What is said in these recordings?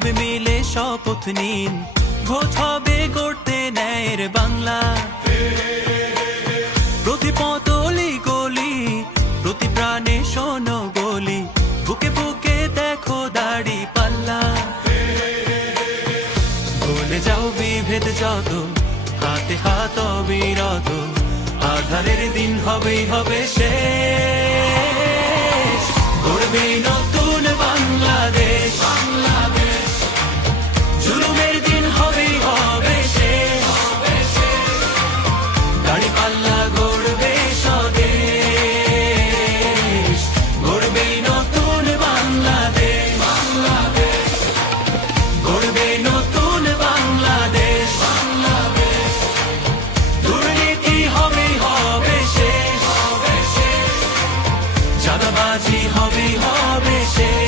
সবে মিলে শপথ নিন, ভোট হবে গড়তে ন্যায়ের বাংলা। প্রতি পতলি গলি, প্রতি প্রাণে শোনো বলি, বুকে বুকে দেখো দাড়ি পাল্লা। ভুলে যাও বিভেদ যত, হাতে হাত অবিরত, আধারের দিন হবেই হবে শেষ। গড়বে নতুন বাংলাদেশ, জুলুমের দিন হবেই হবে শেষ। দাড়ি পাল্লা গড়বে স্বদেশ, গড়বে নতুন বাংলাদেশ, গড়বে নতুন বাংলাদেশ। দুর্নীতি হবেই হবে শেষ, চাঁদাবাজি হবেই হবে শেষ।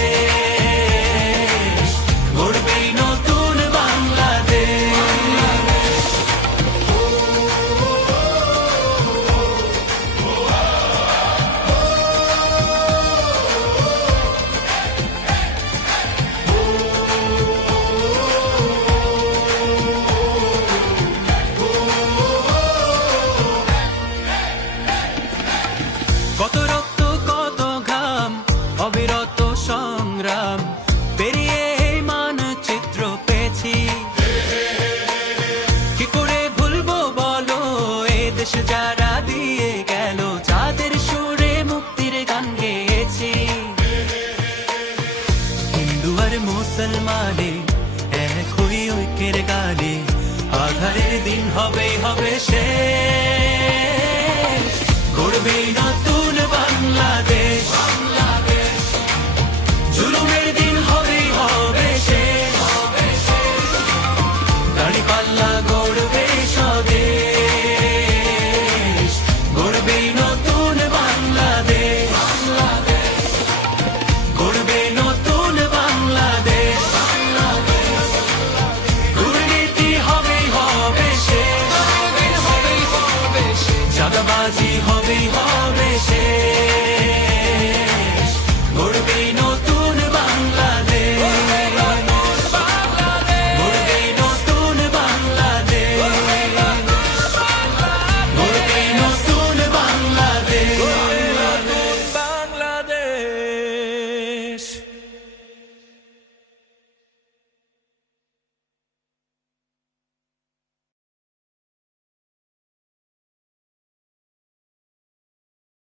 গড়বে নতুন বাংলাদেশ। কত রক্ত কত ঘাম, অবিরত সংগ্রাম পেরিয়ে এই মানচিত্র পেয়েছি। কি করে ভুলবো বলো এ দেশ যারা দিয়ে গেল, যাদের সুরে মুক্তির গান গেয়েছি। হিন্দু আর মুসলমানে এক হই ঐক্যের গানে, আধারের দিন হবেই হবে শেষ।